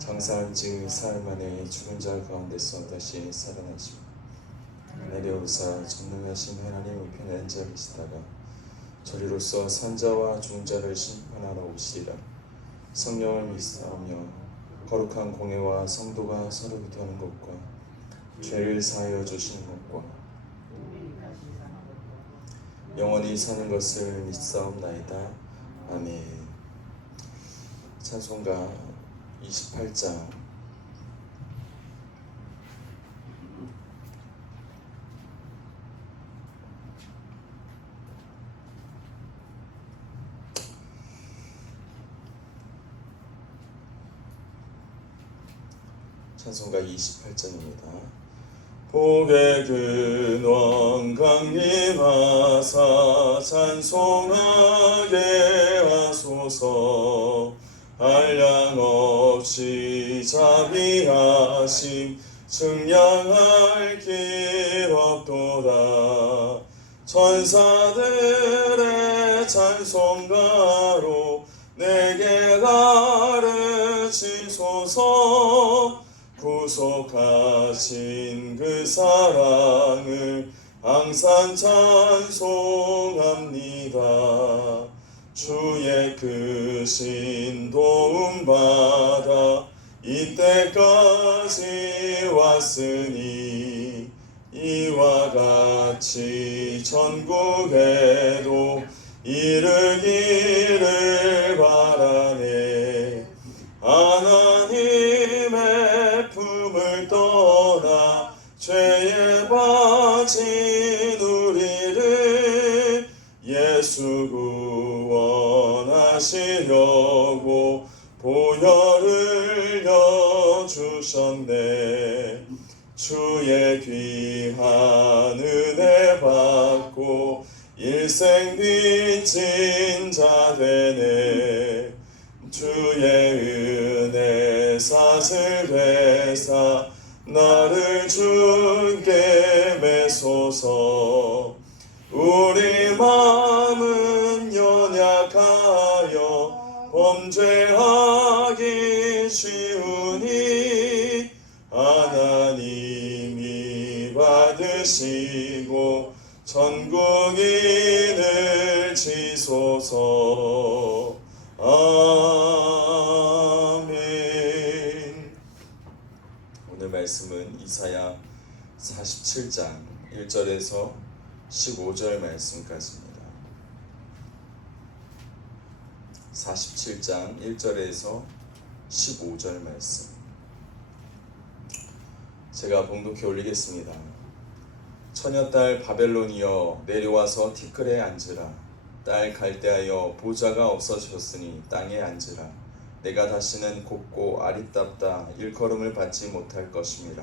장사한 지 사흘 만에 죽은 자 가운데서 다시 살아나시고 내려오사 전능하신 하나님 우편에 앉아 계시다가 저리로서 산자와 중자를 심판하러 오시리라. 성령을 믿사오며 거룩한 공예와 성도가 서로 기도하는 것과 죄를 사하여 주시는 것과 영원히 사는 것을 믿사옵나이다. 아멘. 찬송가 28장 찬송가 28장입니다. 복의 근원 강림하사 찬송하게 하소서 없이 자비하심 증량할 길 없도다 천사들의 찬송가로 내게 가르치소서 구속하신 그 사랑을 항상 찬송합니다. 주의 크신 도움 받아 이때까지 왔으니 이와 같이 전국에도 이르기 하시려고 보혈을 여주셨네. 주의 귀한 은혜 받고 일생 빚진 자 되네. 주의 은혜 사슬 되사 나 전국인을 지소서. 아멘. 오늘 말씀은 이사야 47장 1절에서 15절 말씀까지입니다. 47장 1절에서 15절 말씀. 제가 봉독해 올리겠습니다 처녀 딸 바벨론이여 내려와서 티끌에 앉으라. 딸 갈대하여 보좌가 없어졌으니 땅에 앉으라. 내가 다시는 곱고 아리답다 일컬음을 받지 못할 것임이라.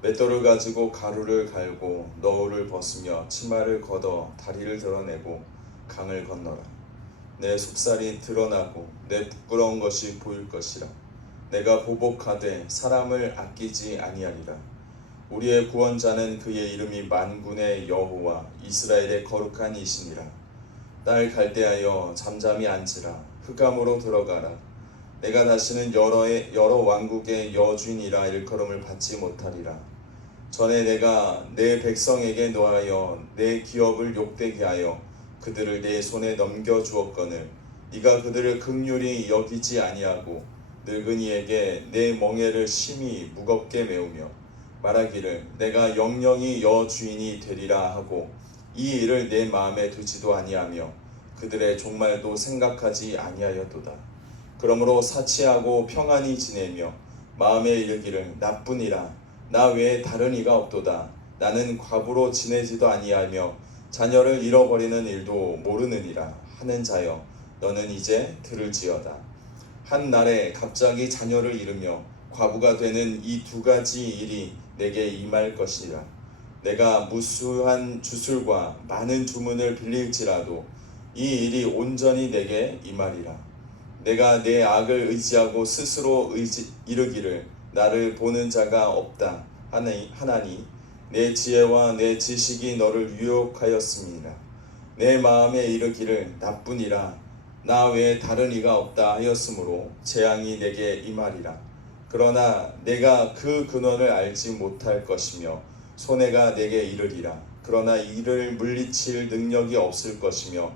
맷돌을 가지고 가루를 갈고 너울을 벗으며 치마를 걷어 다리를 드러내고 강을 건너라. 내 속살이 드러나고 내 부끄러운 것이 보일 것이라. 내가 보복하되 사람을 아끼지 아니하리라 우리의 구원자는 그의 이름이 만군의 여호와 이스라엘의 거룩한 이시니라. 딸 갈대하여 잠잠히 앉으라. 흑암으로 들어가라. 내가 다시는 여러의 여러 왕국의 여주인이라 일컬음을 받지 못하리라. 전에 내가 내 백성에게 노하여 내 기업을 욕되게 하여 그들을 내 손에 넘겨 주었거늘 네가 그들을 극률히 여기지 아니하고 늙은이에게 내 멍에를 심히 무겁게 메우며 말하기를 내가 영영이 여주인이 되리라 하고 이 일을 내 마음에 두지도 아니하며 그들의 종말도 생각하지 아니하였도다. 그러므로 사치하고 평안히 지내며 마음에 이르기를 나뿐이라 나 외에 다른 이가 없도다. 나는 과부로 지내지도 아니하며 자녀를 잃어버리는 일도 모르느니라 하는 자여 너는 이제 들을지어다. 한 날에 갑자기 자녀를 잃으며 과부가 되는 이 두 가지 일이 내게 임할 것이라. 내가 무수한 주술과 많은 주문을 빌릴지라도 이 일이 온전히 내게 임하리라. 내가 내 악을 의지하고 스스로 의지, 이르기를 나를 보는 자가 없다 하나니, 하나니 내 지혜와 내 지식이 너를 유혹하였습니다. 내 마음에 이르기를 나뿐이라 나 외에 다른 이가 없다 하였으므로 재앙이 내게 임하리라. 그러나 내가 그 근원을 알지 못할 것이며 손해가 내게 이르리라. 그러나 이를 물리칠 능력이 없을 것이며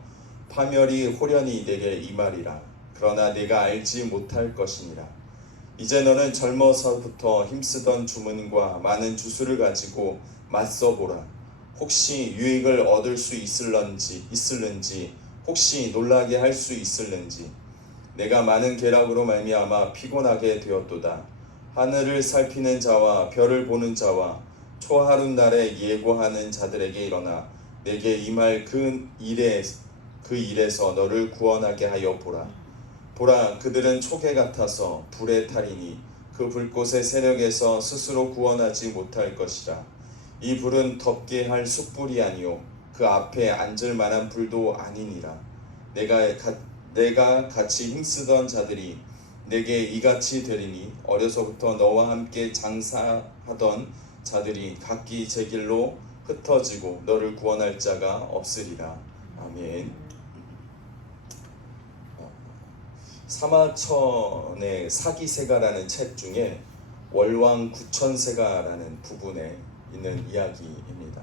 파멸이 호련히 내게 임하리라. 그러나 내가 알지 못할 것이니라. 이제 너는 젊어서부터 힘쓰던 주문과 많은 주술을 가지고 맞서 보라. 혹시 유익을 얻을 수 있을런지 있을는지 혹시 놀라게 할 수 있을는지 내가 많은 계략으로 말미암아 피곤하게 되었도다. 하늘을 살피는 자와 별을 보는 자와 초하룻 날에 예고하는 자들에게 일어나 내게 임할 그 일에 그 일에서 너를 구원하게 하여 보라. 보라 그들은 초계 같아서 불에 타리니 그 불꽃의 세력에서 스스로 구원하지 못할 것이라 이 불은 덮게 할 숯불이 아니요 그 앞에 앉을 만한 불도 아니니라 내가 가, 내가 같이 힘쓰던 자들이 내게 이같이 되리니 어려서부터 너와 함께 장사하던 자들이 각기 제 길로 흩어지고 너를 구원할 자가 없으리라 아멘. 사마천의 사기세가라는 책 중에 월왕 구천세가라는 부분에 있는 이야기입니다.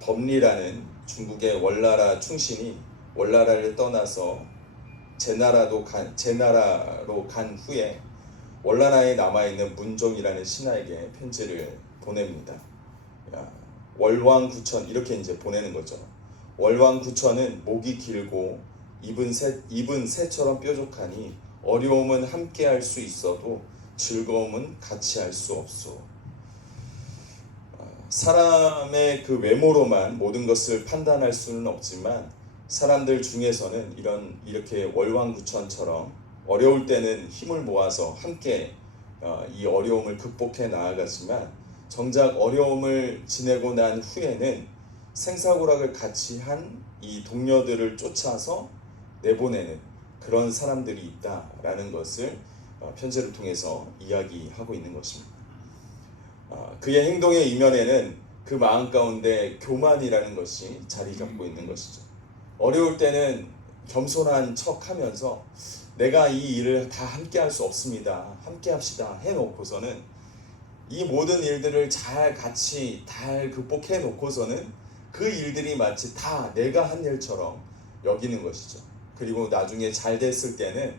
법리라는 중국의 월나라 충신이 월나라를 떠나서 제 나라도 간, 제 나라로 간 후에 월나라에 남아있는 문종이라는 신하에게 편지를 보냅니다. 야, 월왕 구천 이렇게 이제 보내는 거죠. 월왕 구천은 목이 길고 입은 새 입은 새처럼 뾰족하니 어려움은 함께 할 수 있어도 즐거움은 같이 할 수 없소. 어, 사람의 그 외모로만 모든 것을 판단할 수는 없지만 사람들 중에서는 이런 이렇게 월왕구천처럼 어려울 때는 힘을 모아서 함께 어, 이 어려움을 극복해 나아가지만 정작 어려움을 지내고 난 후에는 생사고락을 같이 한 이 동료들을 쫓아서 내보내는 그런 사람들이 있다라는 것을 어, 편지를 통해서 이야기하고 있는 것입니다. 어, 그의 행동의 이면에는 그 마음 가운데 교만이라는 것이 자리 잡고 있는 것이죠. 어려울 때는 겸손한 척 하면서 내가 이 일을 다 함께 할 수 없습니다. 함께 합시다. 해놓고서는 이 모든 일들을 잘 같이 잘 극복해 놓고서는 그 일들이 마치 다 내가 한 일처럼 여기는 것이죠. 그리고 나중에 잘 됐을 때는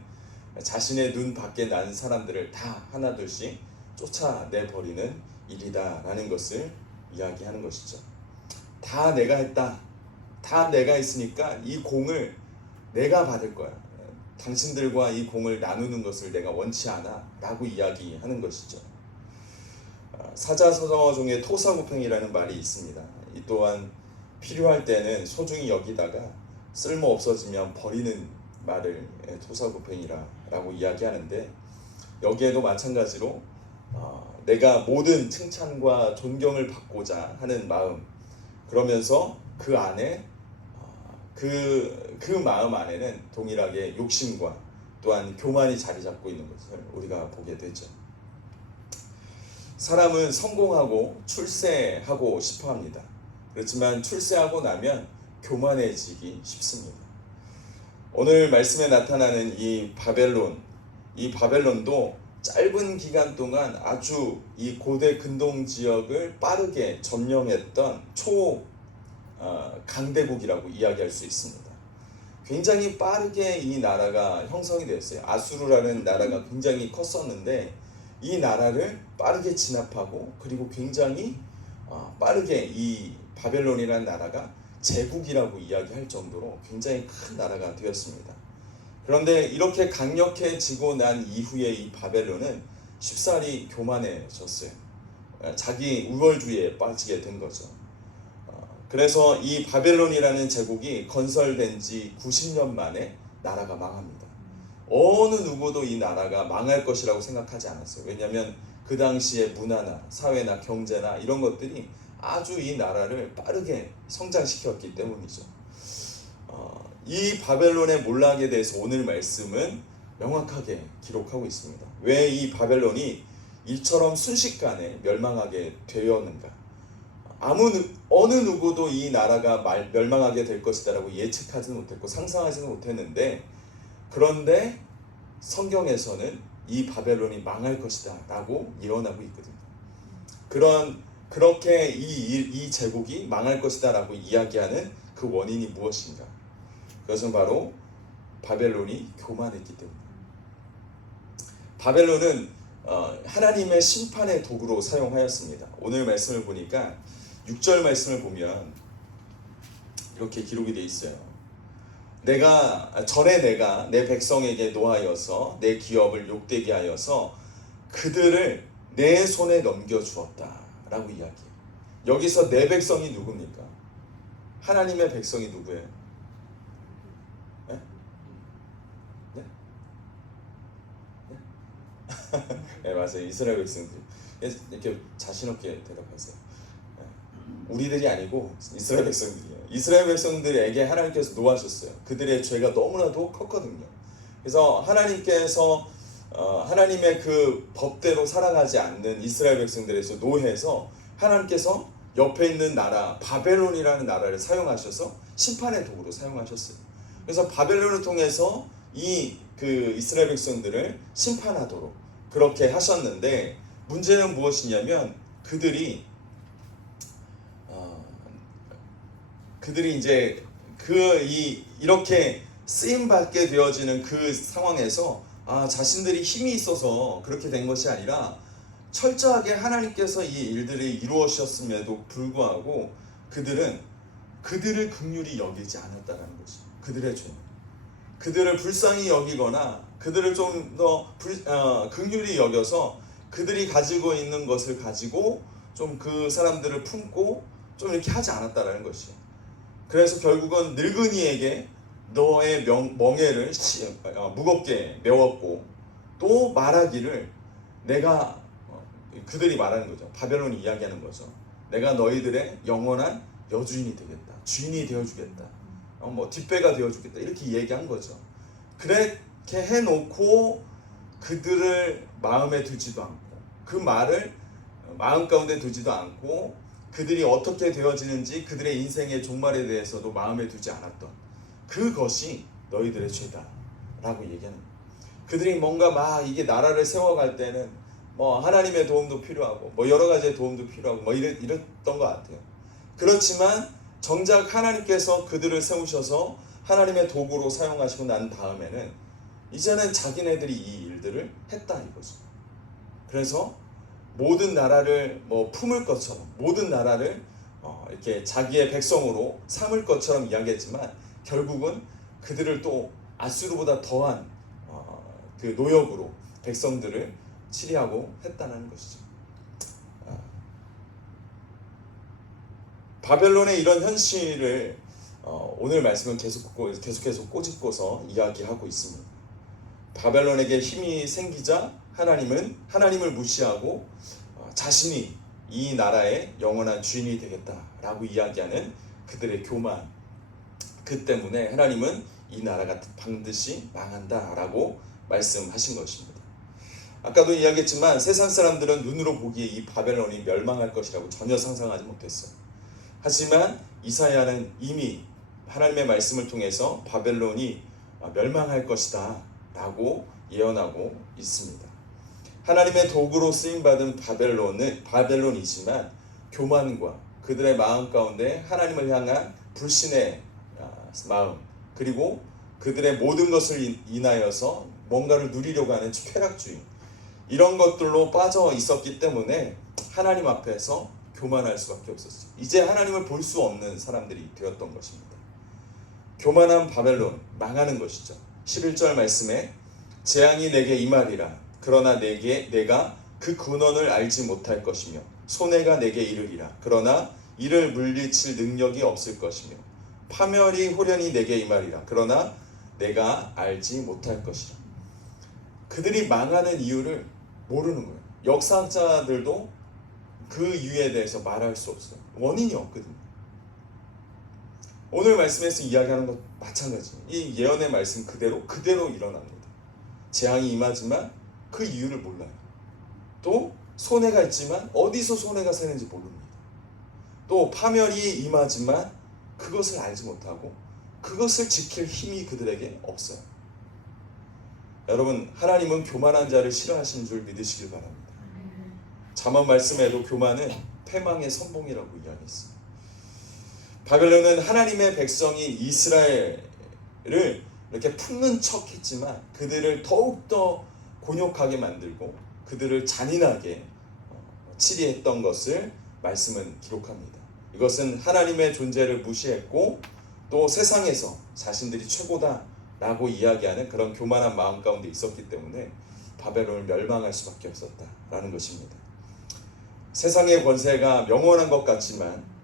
자신의 눈 밖에 난 사람들을 다 하나둘씩 쫓아내 버리는 일이다라는 것을 이야기하는 것이죠. 다 내가 했다. 다 내가 했으니까 이 공을 내가 받을 거야. 당신들과 이 공을 나누는 것을 내가 원치 않아. 라고 이야기하는 것이죠. 아, 사자성어 중에 토사구팽이라는 말이 있습니다. 이 또한 필요할 때는 소중히 여기다가 쓸모 없어지면 버리는 말을 예, 토사구팽이라고 이야기하는데 여기에도 마찬가지로 어, 내가 모든 칭찬과 존경을 받고자 하는 마음 그러면서 그 안에 그, 그 마음 안에는 동일하게 욕심과 또한 교만이 자리 잡고 있는 것을 우리가 보게 되죠. 사람은 성공하고 출세하고 싶어 합니다. 그렇지만 출세하고 나면 교만해지기 쉽습니다. 오늘 말씀에 나타나는 이 바벨론, 이 바벨론도 짧은 기간 동안 아주 이 고대 근동 지역을 빠르게 점령했던 초 어, 강대국이라고 이야기할 수 있습니다. 굉장히 빠르게 이 나라가 형성이 되었어요. 아수르라는 나라가 굉장히 컸었는데 이 나라를 빠르게 진압하고 그리고 굉장히 어, 빠르게 이 바벨론이라는 나라가 제국이라고 이야기할 정도로 굉장히 큰 나라가 되었습니다. 그런데 이렇게 강력해지고 난 이후에 이 바벨론은 쉽사리 교만해졌어요. 자기 우월주의에 빠지게 된 거죠. 어, 그래서 이 바벨론이라는 제국이 건설된 지 90년 만에 나라가 망합니다. 어느 누구도 이 나라가 망할 것이라고 생각하지 않았어요. 왜냐하면 그 당시의 문화나 사회나 경제나 이런 것들이 아주 이 나라를 빠르게 성장시켰기 때문이죠. 어, 이 바벨론의 몰락에 대해서 오늘 말씀은 명확하게 기록하고 있습니다. 왜 이 바벨론이 이처럼 순식간에 멸망하게 되었는가? 아무 누- 어느 누구도 이 나라가 말, 멸망하게 될 것이다라고 예측하지는 못했고 상상하지는 못했는데 그런데 성경에서는 이 바벨론이 망할 것이다라고 예언하고 있거든요. 그런 그렇게 이, 이, 이 제국이 망할 것이다라고 이야기하는 그 원인이 무엇인가? 그것은 바로 바벨론이 교만했기 때문입니다. 바벨론은 어, 하나님의 심판의 도구로 사용하였습니다. 오늘 말씀을 보니까 6절 말씀을 보면 이렇게 기록이 돼 있어요. 내가 전에 내가 내 백성에게 노하여서 내 기업을 욕되게 하여서 그들을 내 손에 넘겨 주었다라고 이야기해요. 여기서 내 백성이 누굽니까? 하나님의 백성이 누구예요? 네? 네? 네? 네 맞아요 이스라엘 백성들 이렇게 자신 없게 대답하세요. 네. 우리들이 아니고 이스라엘 백성들이에요. 이스라엘 백성들에게 하나님께서 노하셨어요. 그들의 죄가 너무나도 컸거든요. 그래서 하나님께서 어, 하나님의 그 법대로 살아가지 않는 이스라엘 백성들에서 노해서 하나님께서 옆에 있는 나라 바벨론이라는 나라를 사용하셔서 심판의 도구로 사용하셨어요. 그래서 바벨론을 통해서 이 그 이스라엘 백성들을 심판하도록 그렇게 하셨는데 문제는 무엇이냐면 그들이 그들이 이제 그 이 이렇게 쓰임 받게 되어지는 그 상황에서 아 자신들이 힘이 있어서 그렇게 된 것이 아니라 철저하게 하나님께서 이 일들이 이루어졌음에도 불구하고 그들은 그들을 극률이 여기지 않았다는 것이 그들의 죄. 그들을 불쌍히 여기거나 그들을 좀더 어, 극률이 여겨서 그들이 가지고 있는 것을 가지고 좀 그 사람들을 품고 좀 이렇게 하지 않았다라는 것이에요. 그래서 결국은 늙은이에게 너의 명, 멍에를 시- 어, 무겁게 메웠고 또 말하기를 내가 어, 그들이 말하는 거죠. 바벨론이 이야기하는 거죠. 내가 너희들의 영원한 여주인이 되겠다. 주인이 되어주겠다. 어, 뭐 뒷배가 되어주겠다. 이렇게 얘기한 거죠. 그렇게 해놓고 그들을 마음에 두지도 않고 그 말을 마음 가운데 두지도 않고 그들이 어떻게 되어지는지 그들의 인생의 종말에 대해서도 마음에 두지 않았던 그것이 너희들의 죄다 라고 얘기하는 거예요. 그들이 뭔가 막 이게 나라를 세워갈 때는 뭐 하나님의 도움도 필요하고 뭐 여러 가지의 도움도 필요하고 뭐 이랬, 이랬던 것 같아요. 그렇지만 정작 하나님께서 그들을 세우셔서 하나님의 도구로 사용하시고 난 다음에는 이제는 자기네들이 이 일들을 했다 이거죠. 그래서 모든 나라를 뭐 품을 것처럼 모든 나라를 어, 이렇게 자기의 백성으로 삼을 것처럼 이야기했지만 결국은 그들을 또 아수르보다 더한 어, 그 노역으로 백성들을 치리하고 했다는 것이죠. 아. 바벨론의 이런 현실을 어, 오늘 말씀은 계속 계속해서 꼬집고서 이야기하고 있습니다. 바벨론에게 힘이 생기자 하나님은 하나님을 무시하고 어, 자신이 이 나라의 영원한 주인이 되겠다라고 이야기하는 그들의 교만 그 때문에 하나님은 이 나라가 반드시 망한다라고 말씀하신 것입니다. 아까도 이야기했지만 세상 사람들은 눈으로 보기에 이 바벨론이 멸망할 것이라고 전혀 상상하지 못했어요. 하지만 이사야는 이미 하나님의 말씀을 통해서 바벨론이 멸망할 것이다 라고 예언하고 있습니다. 하나님의 도구로 쓰임 받은 바벨론은 바벨론이지만 교만과 그들의 마음 가운데 하나님을 향한 불신의 아, 마음 그리고 그들의 모든 것을 인- 인하여서 뭔가를 누리려고 하는 쾌락주의 이런 것들로 빠져 있었기 때문에 하나님 앞에서 교만할 수밖에 없었어요. 이제 하나님을 볼 수 없는 사람들이 되었던 것입니다. 교만한 바벨론 망하는 것이죠. 11절 말씀에 재앙이 내게 임하리라 그러나 내게 내가 그 근원을 알지 못할 것이며 손해가 내게 이르리라 그러나 이를 물리칠 능력이 없을 것이며 파멸이 호련히 내게 임하리라 그러나 내가 알지 못할 것이라 그들이 망하는 이유를 모르는 거예요. 역사학자들도 그 이유에 대해서 말할 수 없어요. 원인이 없거든요. 오늘 말씀에서 이야기하는 것 마찬가지. 이 예언의 말씀 그대로 그대로 일어납니다. 재앙이 임하지만 그 이유를 몰라요. 또 손해가 있지만 어디서 손해가 새는지 모릅니다. 또 파멸이 임하지만 그것을 알지 못하고 그것을 지킬 힘이 그들에게 없어요. 여러분 하나님은 교만한 자를 싫어하시는 줄 믿으시길 바랍니다. 잠언 말씀에도 교만은 패망의 선봉이라고 이야기했습니다. 바벨론은 하나님의 백성이 이스라엘을 이렇게 품는 척 했지만 그들을 더욱더 곤욕하게 만들고 그들을 잔인하게 어, 치리했던 것을 말씀은 기록합니다. 이것은 하나님의 존재를 무시했고 또 세상에서 자신들이 최고다라고 이야기하는 그런 교만한 마음 가운데 있었기 때문에 바벨론을 멸망할 수밖에 없었다라는 것입니다. 세상의 권세가 명원한 것 같지만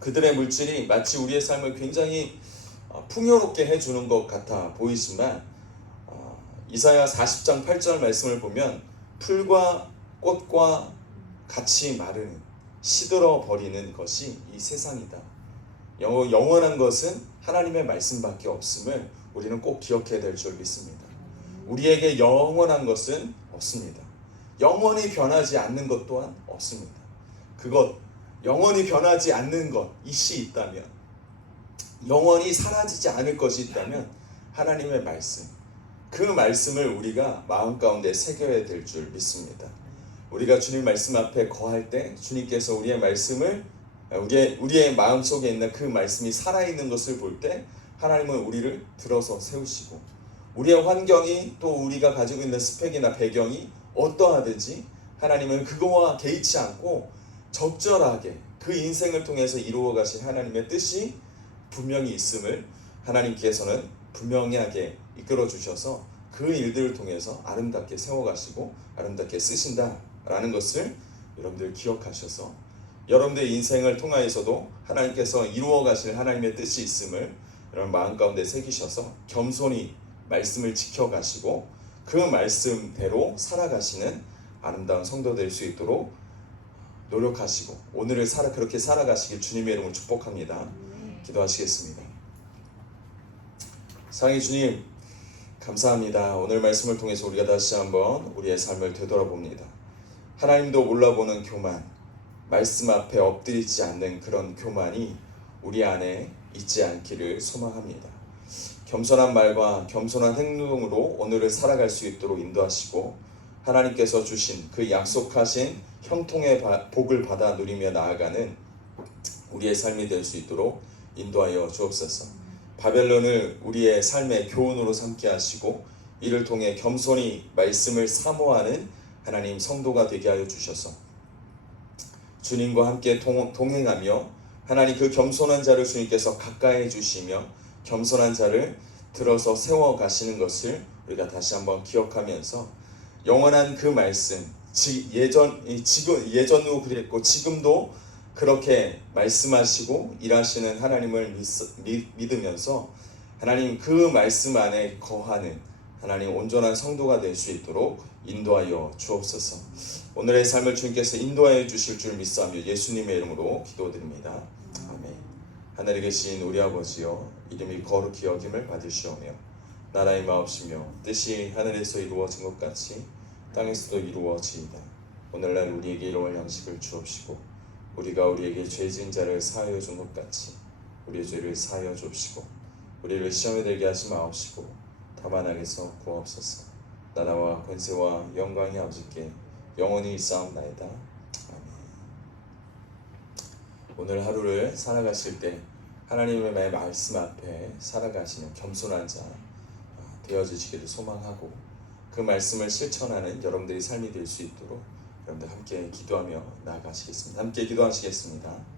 그들의 물질이 마치 우리의 삶을 굉장히 어, 풍요롭게 해주는 것 같아 보이지만 어, 이사야 40장 8절 말씀을 보면 풀과 꽃과 같이 마르는 시들어 버리는 것이 이 세상이다. 영- 영원한 것은 하나님의 말씀밖에 없음을 우리는 꼭 기억해야 될 줄 믿습니다. 우리에게 영원한 것은 없습니다. 영원히 변하지 않는 것 또한 없습니다. 그것 영원히 변하지 않는 것 이시 있다면 영원히 사라지지 않을 것이 있다면 하나님의 말씀 그 말씀을 우리가 마음 가운데 새겨야 될 줄 믿습니다. 우리가 주님 말씀 앞에 거할 때 주님께서 우리의 말씀을 우리의 우리의 마음 속에 있는 그 말씀이 살아 있는 것을 볼 때 하나님은 우리를 들어서 세우시고 우리의 환경이 또 우리가 가지고 있는 스펙이나 배경이 어떠하든지 하나님은 그거와 개의치 않고 적절하게 그 인생을 통해서 이루어 가신 하나님의 뜻이 분명히 있음을 하나님께서는 분명하게 이끌어 주셔서 그 일들을 통해서 아름답게 세워 가시고 아름답게 쓰신다라는 것을 여러분들 기억하셔서 여러분들의 인생을 통하여서도 하나님께서 이루어 가실 하나님의 뜻이 있음을 여러분 마음 가운데 새기셔서 겸손히 말씀을 지켜 가시고 그 말씀대로 살아가시는 아름다운 성도 될 수 있도록 노력하시고 오늘을 살아 그렇게 살아가시길 주님의 이름으로 축복합니다. 기도하시겠습니다. 상희 주님 감사합니다. 오늘 말씀을 통해서 우리가 다시 한번 우리의 삶을 되돌아봅니다. 하나님도 몰라보는 교만, 말씀 앞에 엎드리지 않는 그런 교만이 우리 안에 있지 않기를 소망합니다. 겸손한 말과 겸손한 행동으로 오늘을 살아갈 수 있도록 인도하시고 하나님께서 주신 그 약속하신 형통의 바- 복을 받아 누리며 나아가는 우리의 삶이 될 수 있도록 인도하여 주옵소서. 바벨론을 우리의 삶의 교훈으로 삼게 하시고 이를 통해 겸손히 말씀을 사모하는 하나님 성도가 되게 하여 주셔서 주님과 함께 동, 동행하며 하나님 그 겸손한 자를 주님께서 가까이 주시며 겸손한 자를 들어서 세워 가시는 것을 우리가 다시 한번 기억하면서 영원한 그 말씀 지, 예전 이 지금 예전으로 그랬고 지금도 그렇게 말씀하시고 일하시는 하나님을 믿, 믿, 믿으면서 하나님 그 말씀 안에 거하는 하나님 온전한 성도가 될 수 있도록 인도하여 주옵소서. 오늘의 삶을 주님께서 인도하여 주실 줄 믿사며 예수님의 이름으로 기도드립니다. 아멘. 하늘에 계신 우리 아버지여 이름이 거룩히 여김을 받으시오며 나라의 마옵시며 뜻이 하늘에서 이루어진 것 같이 땅에서도 이루어지이다. 오늘날 우리에게 일용할 양식을 주옵시고 우리가 우리에게 죄진 자를 사하여 준 것 같이 우리의 죄를 사하여 줍시고 우리를 시험에 들게 하지 마옵시고 다만 악에서 구하옵소서. 나라와 권세와 영광이 아버지께 영원히 있사옵나이다. 아멘. 오늘 하루를 살아가실 때 하나님의 말씀 앞에 살아가시는 겸손한 자 아, 되어주시기를 소망하고 그 말씀을 실천하는 여러분들의 삶이 될 수 있도록 여러분들 함께 기도하며 나아가시겠습니다. 함께 기도하시겠습니다.